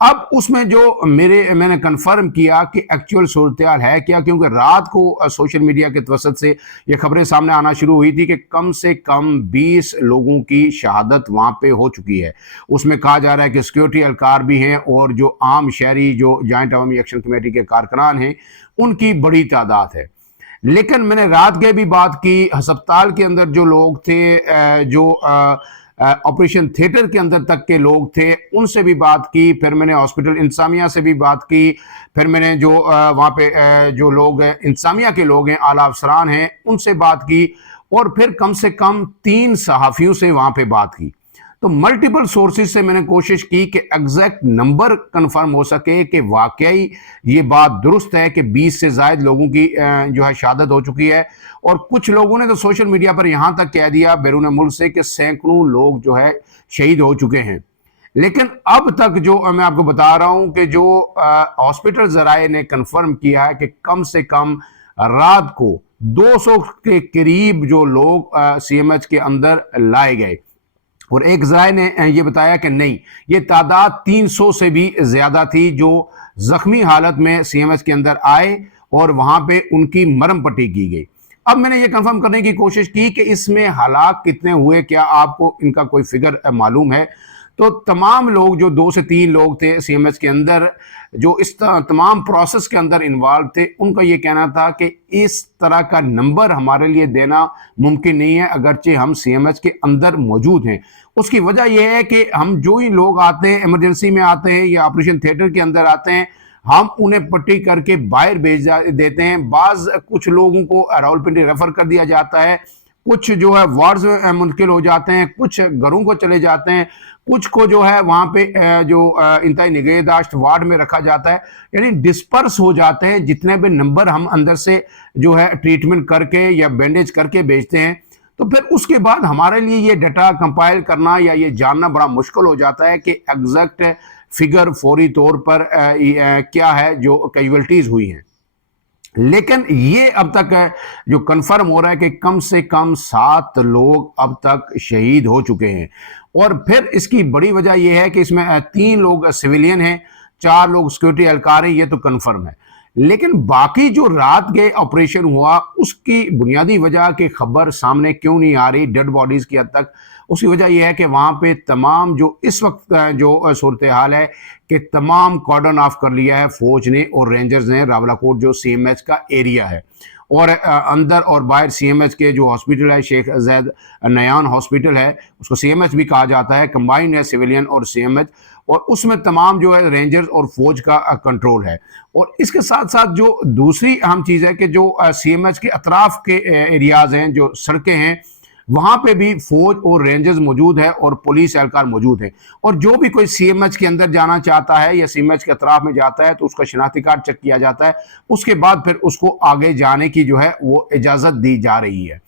اب اس میں جو میں نے کنفرم کیا کہ ایکچوئل صورتحال ہے کیا، کیونکہ رات کو سوشل میڈیا کے توسط سے یہ خبریں سامنے آنا شروع ہوئی تھی کہ کم سے کم 20 لوگوں کی شہادت وہاں پہ ہو چکی ہے۔ اس میں کہا جا رہا ہے کہ سیکیورٹی اہلکار بھی ہیں اور جو عام شہری جو جوائنٹ عوامی ایکشن کمیٹی کے کارکنان ہیں ان کی بڑی تعداد ہے۔ لیکن میں نے رات کے بھی بات کی، ہسپتال کے اندر جو لوگ تھے، جو آپریشن تھیٹر کے اندر تک کے لوگ تھے، ان سے بھی بات کی، پھر میں نے ہاسپٹل انتظامیہ سے بھی بات کی، پھر میں نے جو وہاں پہ جو لوگ انتظامیہ کے لوگ ہیں، اعلیٰ افسران ہیں، ان سے بات کی، اور پھر کم سے کم 3 صحافیوں سے وہاں پہ بات کی۔ تو ملٹیپل سورسز سے میں نے کوشش کی کہ ایگزیکٹ نمبر کنفرم ہو سکے کہ واقعی یہ بات درست ہے کہ 20 سے زائد لوگوں کی جو ہے شہادت ہو چکی ہے، اور کچھ لوگوں نے تو سوشل میڈیا پر یہاں تک کہہ دیا بیرون ملک سے کہ سینکڑوں لوگ جو ہے شہید ہو چکے ہیں۔ لیکن اب تک جو میں آپ کو بتا رہا ہوں کہ جو ہاسپٹل ذرائع نے کنفرم کیا ہے کہ کم سے کم رات کو 200 کے قریب جو لوگ سی ایم ایچ کے اندر لائے گئے، اور ایک ذرائع نے یہ بتایا کہ نہیں، یہ تعداد 300 سے بھی زیادہ تھی جو زخمی حالت میں سی ایم ایچ کے اندر آئے اور وہاں پہ ان کی مرہم پٹی کی گئی۔ اب میں نے یہ کنفرم کرنے کی کوشش کی کہ اس میں ہلاک کتنے ہوئے، کیا آپ کو ان کا کوئی فگر معلوم ہے؟ تو تمام لوگ جو 2 سے 3 لوگ تھے سی ایم ایچ کے اندر جو اس تمام پروسیس کے اندر انوالو تھے، ان کا یہ کہنا تھا کہ اس طرح کا نمبر ہمارے لیے دینا ممکن نہیں ہے اگرچہ ہم سی ایم ایچ کے اندر موجود ہیں۔ اس کی وجہ یہ ہے کہ ہم جو ہی لوگ آتے ہیں، ایمرجنسی میں آتے ہیں یا آپریشن تھیٹر کے اندر آتے ہیں، ہم انہیں پٹی کر کے باہر بھیج دیتے ہیں۔ کچھ لوگوں کو راولپنڈی ریفر کر دیا جاتا ہے، کچھ جو ہے وارڈز میں منتقل ہو جاتے ہیں، کچھ گھروں کو چلے جاتے ہیں، کچھ کو جو ہے وہاں پہ جو انتہائی نگہداشت وارڈ میں رکھا جاتا ہے، یعنی ڈسپرس ہو جاتے ہیں۔ جتنے بھی نمبر ہم اندر سے جو ہے ٹریٹمنٹ کر کے یا بینڈیج کر کے بھیجتے ہیں، تو پھر اس کے بعد ہمارے لیے یہ ڈیٹا کمپائل کرنا یا یہ جاننا بڑا مشکل ہو جاتا ہے کہ ایگزیکٹ فگر فوری طور پر کیا ہے جو کیجویلٹیز ہوئی ہیں۔ لیکن یہ اب تک جو کنفرم ہو رہا ہے کہ کم سے کم 7 لوگ اب تک شہید ہو چکے ہیں، اور پھر اس کی بڑی وجہ یہ ہے کہ اس میں 3 لوگ سویلین ہیں، 4 لوگ سیکیورٹی اہلکار ہیں، یہ تو کنفرم ہے۔ لیکن باقی جو رات کے آپریشن ہوا اس کی بنیادی وجہ کی خبر سامنے کیوں نہیں آ رہی ڈیڈ باڈیز کی حد تک؟ اس کی وجہ یہ ہے کہ وہاں پہ تمام جو اس وقت جو صورتحال ہے کہ تمام کارڈن آف کر لیا ہے فوج نے اور رینجرز نے راولاکوٹ جو سی ایم ایچ کا ایریا ہے، اور اندر اور باہر سی ایم ایچ کے جو ہاسپٹل ہے شیخ زید نیان ہاسپٹل ہے، اس کو سی ایم ایچ بھی کہا جاتا ہے، کمبائنڈ ہے سویلین اور سی ایم ایچ، اور اس میں تمام جو ہے رینجرز اور فوج کا کنٹرول ہے۔ اور اس کے ساتھ ساتھ جو دوسری اہم چیز ہے کہ جو سی ایم ایچ کے اطراف کے ایریاز ہیں، جو سڑکیں ہیں، وہاں پہ بھی فوج اور رینجرز موجود ہے اور پولیس اہلکار موجود ہیں، اور جو بھی کوئی سی ایم ایچ کے اندر جانا چاہتا ہے یا سی ایم ایچ کے اطراف میں جاتا ہے تو اس کا شناختی کارڈ چیک کیا جاتا ہے، اس کے بعد پھر اس کو آگے جانے کی جو ہے وہ اجازت دی جا رہی ہے۔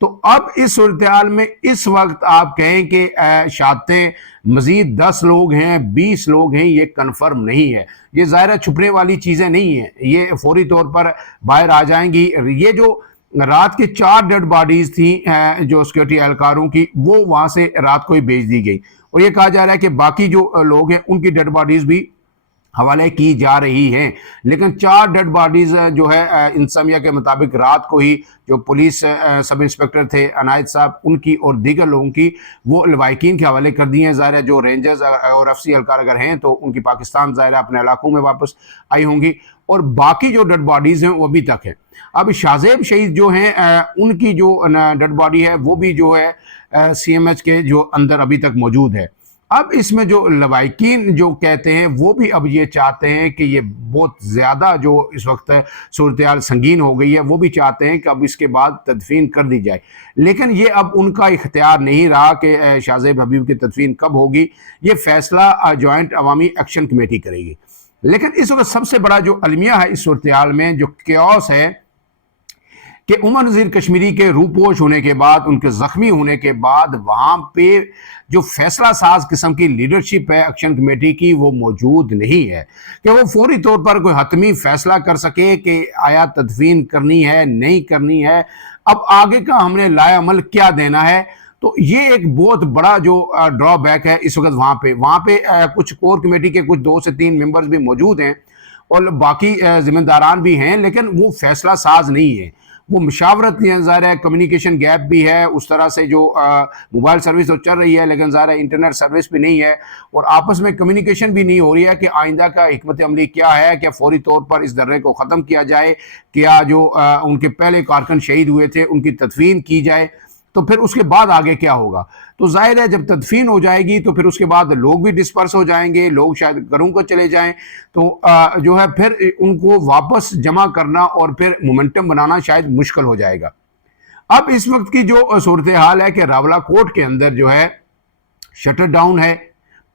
تو اب اس صورتحال میں اس وقت آپ کہیں کہ شہادتیں مزید 10 لوگ ہیں، 20 لوگ ہیں، یہ کنفرم نہیں ہے۔ یہ ظاہرہ چھپنے والی چیزیں نہیں ہیں، یہ فوری طور پر باہر آ جائیں گی۔ یہ جو رات کی 4 ڈیڈ باڈیز تھیں جو سیکیورٹی اہلکاروں کی، وہ وہاں سے رات کو ہی بھیج دی گئی، اور یہ کہا جا رہا ہے کہ باقی جو لوگ ہیں ان کی ڈیڈ باڈیز بھی حوالے کی جا رہی ہیں۔ لیکن 4 ڈیڈ باڈیز جو ہے انتظامیہ کے مطابق رات کو ہی جو پولیس سب انسپیکٹر تھے عنایت صاحب، ان کی اور دیگر لوگوں کی وہ لواحقین کے حوالے کر دی ہیں۔ ظاہر ہے جو رینجرز اور ایف سی اہلکار اگر ہیں تو ان کی پاکستان ظاہر اپنے علاقوں میں واپس آئی ہوں گی، اور باقی جو ڈیڈ باڈیز ہیں وہ ابھی تک ہیں۔ اب شاہزیب شہید جو ہیں ان کی جو ڈیڈ باڈی ہے وہ بھی جو ہے سی ایم ایچ کے جو اندر ابھی تک موجود ہے۔ اب اس میں جو لواحقین جو کہتے ہیں وہ بھی اب یہ چاہتے ہیں کہ یہ بہت زیادہ جو اس وقت صورتحال سنگین ہو گئی ہے، وہ بھی چاہتے ہیں کہ اب اس کے بعد تدفین کر دی جائے، لیکن یہ اب ان کا اختیار نہیں رہا کہ شاہزیب حبیب کی تدفین کب ہوگی، یہ فیصلہ جوائنٹ عوامی ایکشن کمیٹی کرے گی۔ لیکن اس وقت سب سے بڑا جو المیہ ہے اس صورتحال میں، جو کیوس ہے، کہ عمر نذیر کشمیری کے روپوش ہونے کے بعد، ان کے زخمی ہونے کے بعد، وہاں پہ جو فیصلہ ساز قسم کی لیڈرشپ ہے ایکشن کمیٹی کی وہ موجود نہیں ہے کہ وہ فوری طور پر کوئی حتمی فیصلہ کر سکے کہ آیا تدفین کرنی ہے نہیں کرنی ہے، اب آگے کا ہم نے لائے عمل کیا دینا ہے۔ تو یہ ایک بہت بڑا جو ڈرا بیک ہے اس وقت وہاں پہ کچھ کور کمیٹی کے کچھ 2 سے 3 ممبرز بھی موجود ہیں اور باقی ذمہ داران بھی ہیں، لیکن وہ فیصلہ ساز نہیں ہے، وہ مشاورت ظاہر ہے، کمیونیکیشن گیپ بھی ہے، اس طرح سے جو موبائل سروس تو چل رہی ہے لیکن ظاہر ہے انٹرنیٹ سروس بھی نہیں ہے، اور آپس میں کمیونیکیشن بھی نہیں ہو رہی ہے کہ آئندہ کا حکمت عملی کیا ہے، کہ فوری طور پر اس درے کو ختم کیا جائے، کیا جو ان کے پہلے کارکن شہید ہوئے تھے ان کی تدفین کی جائے، تو پھر اس کے بعد آگے کیا ہوگا؟ تو ظاہر ہے جب تدفین ہو جائے گی تو پھر اس کے بعد لوگ بھی ڈسپرس ہو جائیں گے، لوگ شاید گھروں کو چلے جائیں، تو جو ہے پھر ان کو واپس جمع کرنا اور پھر مومنٹم بنانا شاید مشکل ہو جائے گا۔ اب اس وقت کی جو صورتحال ہے کہ راولہ کوٹ کے اندر جو ہے شٹر ڈاؤن ہے،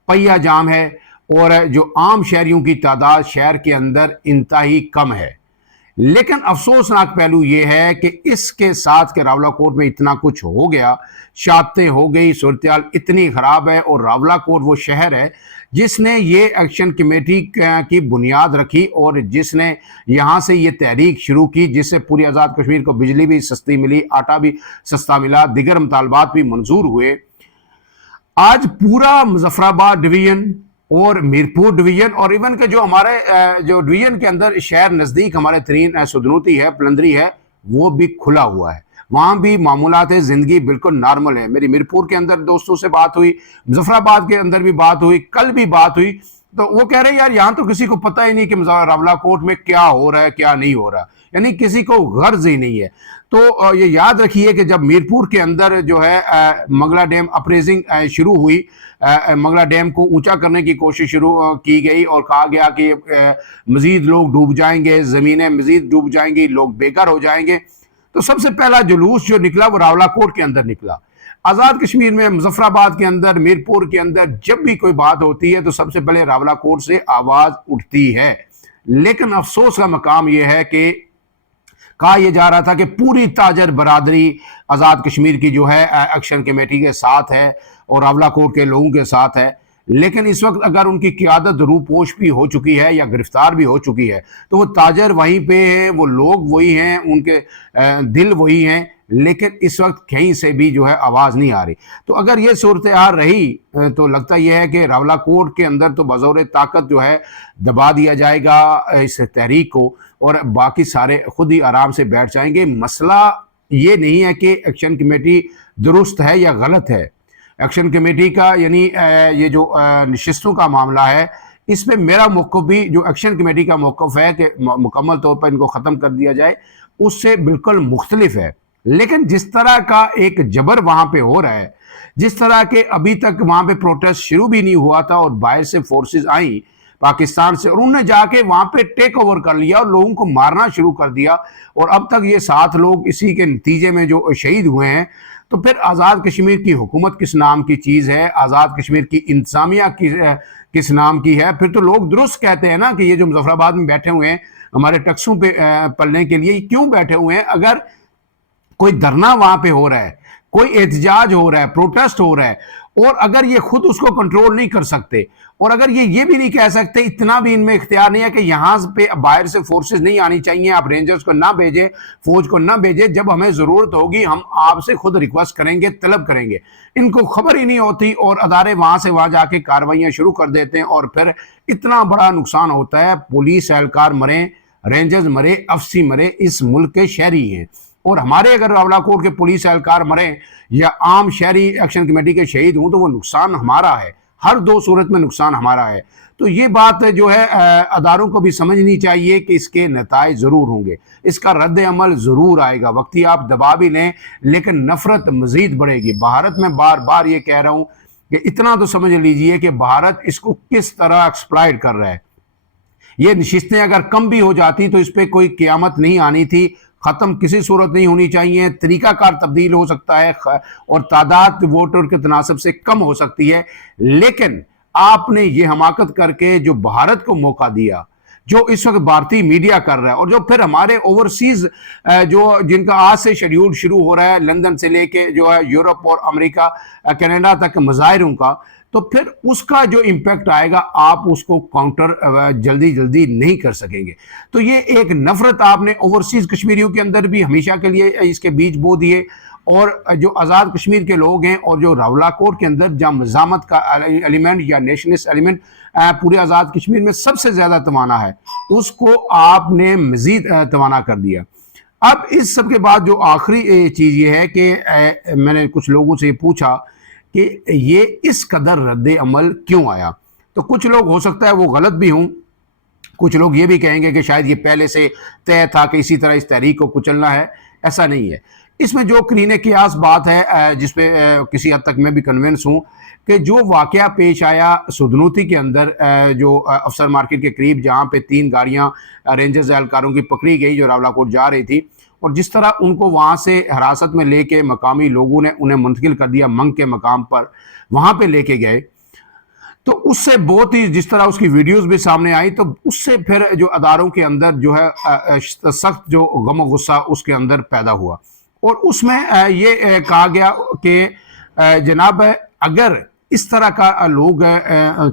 پہیہ جام ہے، اور جو عام شہریوں کی تعداد شہر کے اندر انتہائی کم ہے، لیکن افسوسناک پہلو یہ ہے کہ اس کے ساتھ کہ راولہ کوٹ میں اتنا کچھ ہو گیا، شاتیں ہو گئی، صورتحال اتنی خراب ہے، اور راولہ کوٹ وہ شہر ہے جس نے یہ ایکشن کمیٹی کی بنیاد رکھی اور جس نے یہاں سے یہ تحریک شروع کی، جس سے پوری آزاد کشمیر کو بجلی بھی سستی ملی، آٹا بھی سستا ملا، دیگر مطالبات بھی منظور ہوئے۔ آج پورا مظفر آباد ڈویژن اور میرپور ڈویژن اور ایون کہ جو ہمارے جو ڈویژن کے اندر شہر نزدیک ہمارے ترین سدنوتی ہے، پلندری ہے، وہ بھی کھلا ہوا ہے، وہاں بھی معمولات زندگی بالکل نارمل ہے۔ میری میرپور کے اندر دوستوں سے بات ہوئی، مظفر آباد کے اندر بھی بات ہوئی، کل بھی بات ہوئی، تو وہ کہہ رہے ہیں یار یہاں تو کسی کو پتہ ہی نہیں کہ راولہ کوٹ میں کیا ہو رہا ہے کیا نہیں ہو رہا، یعنی کسی کو غرض ہی نہیں ہے۔ تو یہ یاد رکھیے کہ جب میرپور کے اندر جو ہے منگلا ڈیم اپریزنگ شروع ہوئی، منگلا ڈیم کو اونچا کرنے کی کوشش شروع کی گئی اور کہا گیا کہ مزید لوگ ڈوب جائیں گے، زمینیں مزید ڈوب جائیں گی، لوگ بے گھر ہو جائیں گے، تو سب سے پہلا جلوس جو نکلا وہ راولہ کوٹ کے اندر نکلا۔ آزاد کشمیر میں مظفر آباد کے اندر، میرپور کے اندر جب بھی کوئی بات ہوتی ہے تو سب سے پہلے راولہ کوٹ سے آواز اٹھتی ہے، لیکن افسوس کا مقام یہ ہے کہ کہا یہ جا رہا تھا کہ پوری تاجر برادری آزاد کشمیر کی جو ہے ایکشن کمیٹی کے ساتھ ہے اور راولہ کوٹ کے لوگوں کے ساتھ ہے، لیکن اس وقت اگر ان کی قیادت روپوش بھی ہو چکی ہے یا گرفتار بھی ہو چکی ہے تو وہ تاجر وہیں پہ ہیں، وہ لوگ وہی ہیں، ان کے دل وہی ہیں، لیکن اس وقت کہیں سے بھی جو ہے آواز نہیں آ رہی۔ تو اگر یہ صورتحال رہی تو لگتا یہ ہے کہ راولہ کوٹ کے اندر تو بزور طاقت جو ہے دبا دیا جائے گا اس تحریک کو، اور باقی سارے خود ہی آرام سے بیٹھ جائیں گے۔ مسئلہ یہ نہیں ہے کہ ایکشن کمیٹی درست ہے یا غلط ہے، ایکشن کمیٹی کا یعنی یہ جو نشستوں کا معاملہ ہے، اس پہ میرا موقف بھی جو ایکشن کمیٹی کا موقف ہے کہ مکمل طور پر ان کو ختم کر دیا جائے، اس سے بالکل مختلف ہے۔ لیکن جس طرح کا ایک جبر وہاں پہ ہو رہا ہے، جس طرح کے ابھی تک وہاں پہ پروٹیسٹ شروع بھی نہیں ہوا تھا اور باہر سے فورسز آئیں پاکستان سے اور انہوں نے جا کے وہاں پہ ٹیک اوور کر لیا اور لوگوں کو مارنا شروع کر دیا، اور اب تک یہ 7 لوگ اسی کے نتیجے میں جو شہید ہوئے ہیں، تو پھر آزاد کشمیر کی حکومت کس نام کی چیز ہے، آزاد کشمیر کی انتظامیہ کس نام کی ہے؟ پھر تو لوگ درست کہتے ہیں نا کہ یہ جو مظفر آباد میں بیٹھے ہوئے ہیں ہمارے ٹیکسوں پہ پلنے کے لیے، کیوں بیٹھے ہوئے ہیں؟ اگر کوئی دھرنا وہاں پہ ہو رہا ہے، کوئی احتجاج ہو رہا ہے، پروٹیسٹ ہو رہا ہے، اور اگر یہ خود اس کو کنٹرول نہیں کر سکتے، اور اگر یہ بھی نہیں کہہ سکتے، اتنا بھی ان میں اختیار نہیں ہے کہ یہاں پہ باہر سے فورسز نہیں آنی چاہیے، آپ رینجرز کو نہ بھیجیں، فوج کو نہ بھیجیں، جب ہمیں ضرورت ہوگی ہم آپ سے خود ریکویسٹ کریں گے، طلب کریں گے، ان کو خبر ہی نہیں ہوتی اور ادارے وہاں سے وہاں جا کے کاروائیاں شروع کر دیتے ہیں، اور پھر اتنا بڑا نقصان ہوتا ہے، پولیس اہلکار مریں، رینجرز مرے، افسی مرے، اس ملک کے شہری ہیں، اور ہمارے اگر راولہ کوٹ کے پولیس اہلکار مریں یا عام شہری ایکشن کمیٹی کے شہید ہوں تو وہ نقصان ہمارا ہے، ہر 2 صورت میں نقصان ہمارا ہے۔ تو یہ بات جو ہے اداروں کو بھی سمجھنی چاہیے کہ اس کے نتائج ضرور ہوں گے، اس کا رد عمل ضرور آئے گا، وقتی آپ دبا بھی لیں لیکن نفرت مزید بڑھے گی۔ بھارت میں بار بار یہ کہہ رہا ہوں کہ اتنا تو سمجھ لیجئے کہ بھارت اس کو کس طرح ایکسپلائٹ کر رہا ہے۔ یہ نشستیں اگر کم بھی ہو جاتی تو اس پہ کوئی قیامت نہیں آنی تھی، ختم کسی صورت نہیں ہونی چاہیے، طریقہ کار تبدیل ہو سکتا ہے اور تعداد ووٹر کے تناسب سے کم ہو سکتی ہے، لیکن آپ نے یہ حماقت کر کے جو بھارت کو موقع دیا، جو اس وقت بھارتی میڈیا کر رہا ہے، اور جو پھر ہمارے اوورسیز جو جن کا آج سے شیڈیول شروع ہو رہا ہے لندن سے لے کے جو ہے یورپ اور امریکہ کینیڈا تک مظاہروں کا، تو پھر اس کا جو امپیکٹ آئے گا آپ اس کو کاؤنٹر جلدی نہیں کر سکیں گے۔ تو یہ ایک نفرت آپ نے اوورسیز کشمیریوں کے اندر بھی ہمیشہ کے لیے اس کے بیج بو دیے، اور جو آزاد کشمیر کے لوگ ہیں اور جو راولہ کوٹ کے اندر جہاں مزاحمت کا ایلیمنٹ یا نیشنلسٹ ایلیمنٹ پورے آزاد کشمیر میں سب سے زیادہ توانا ہے، اس کو آپ نے مزید توانا کر دیا۔ اب اس سب کے بعد جو آخری چیز یہ ہے کہ میں نے کچھ لوگوں سے یہ پوچھا کہ یہ اس قدر رد عمل کیوں آیا، تو کچھ لوگ ہو سکتا ہے وہ غلط بھی ہوں، کچھ لوگ یہ بھی کہیں گے کہ شاید یہ پہلے سے طے تھا کہ اسی طرح اس تحریک کو کچلنا ہے۔ ایسا نہیں ہے۔ اس میں جو قرینِ قیاس بات ہے جس پہ کسی حد تک میں بھی کنونس ہوں کہ جو واقعہ پیش آیا سدنوتی کے اندر جو افسر مارکیٹ کے قریب جہاں پہ 3 گاڑیاں رینجرز اہلکاروں کی پکڑی گئی جو راولہ کوٹ جا رہی تھی، اور جس طرح ان کو وہاں سے حراست میں لے کے مقامی لوگوں نے انہیں منتقل کر دیا منگ کے مقام پر، وہاں پہ لے کے گئے، تو اس سے بہت ہی جس طرح اس کی ویڈیوز بھی سامنے آئی تو اس سے پھر جو اداروں کے اندر جو ہے سخت جو غم و غصہ اس کے اندر پیدا ہوا، اور اس میں یہ کہا گیا کہ جناب اگر اس طرح کا لوگ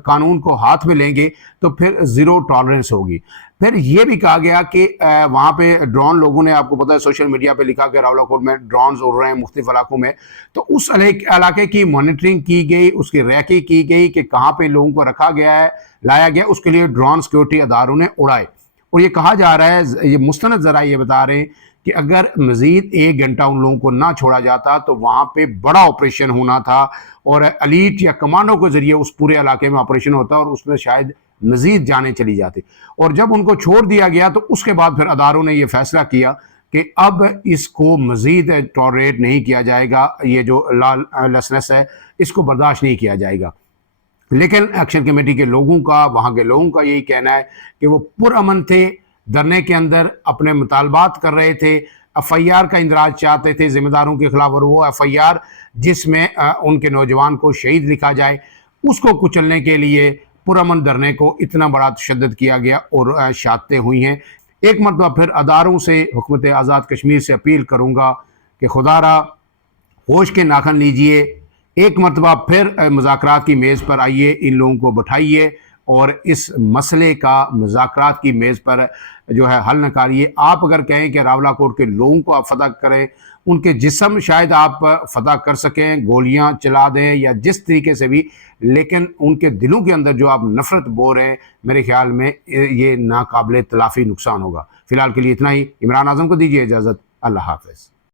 قانون کو ہاتھ میں لیں گے تو پھر زیرو ٹالرنس ہوگی۔ پھر یہ بھی کہا گیا کہ وہاں پہ ڈرون، لوگوں نے آپ کو پتہ ہے سوشل میڈیا پہ لکھا کہ راولہ کوٹ میں ڈرونز اڑ رہے ہیں مختلف علاقوں میں، تو اس علاقے کی مانیٹرنگ کی گئی، اس کی ریکی کی گئی کہ کہاں پہ لوگوں کو رکھا گیا ہے، لایا گیا، اس کے لیے ڈرون سیکیورٹی اداروں نے اڑائے۔ اور یہ کہا جا رہا ہے، یہ مستند ذرائع یہ بتا رہے ہیں کہ اگر مزید 1 گھنٹہ ان لوگوں کو نہ چھوڑا جاتا تو وہاں پہ بڑا آپریشن ہونا تھا، اور ایلیٹ یا کمانڈو کے ذریعے اس پورے علاقے میں آپریشن ہوتا اور اس میں شاید مزید جانیں چلی جاتی۔ اور جب ان کو چھوڑ دیا گیا تو اس کے بعد پھر اداروں نے یہ فیصلہ کیا کہ اب اس کو مزید ٹالریٹ نہیں کیا جائے گا، یہ جو لاسنس ہے اس کو برداشت نہیں کیا جائے گا۔ لیکن ایکشن کمیٹی کے لوگوں کا، وہاں کے لوگوں کا یہی کہنا ہے کہ وہ پرامن تھے، دھرنے کے اندر اپنے مطالبات کر رہے تھے، ایف آئی آر کا اندراج چاہتے تھے ذمہ داروں کے خلاف، اور وہ ایف آئی آر جس میں ان کے نوجوان کو شہید لکھا جائے، اس کو کچلنے کے لیے پرامن دھرنے کو اتنا بڑا تشدد کیا گیا اور شہادتیں ہوئی ہیں۔ ایک مرتبہ پھر اداروں سے، حکومت آزاد کشمیر سے اپیل کروں گا کہ خدا را ہوش کے ناخن لیجئے، ایک مرتبہ پھر مذاکرات کی میز پر آئیے، ان لوگوں کو بٹھائیے اور اس مسئلے کا مذاکرات کی میز پر جو ہے حل نکالیے۔ آپ اگر کہیں کہ راولہ کوٹ کے لوگوں کو آپ فتح کریں، ان کے جسم شاید آپ فتح کر سکیں، گولیاں چلا دیں یا جس طریقے سے بھی، لیکن ان کے دلوں کے اندر جو آپ نفرت بو رہے ہیں، میرے خیال میں یہ ناقابل تلافی نقصان ہوگا۔ فی الحال کے لیے اتنا ہی۔ عمران اعظم کو دیجیے اجازت۔ اللہ حافظ۔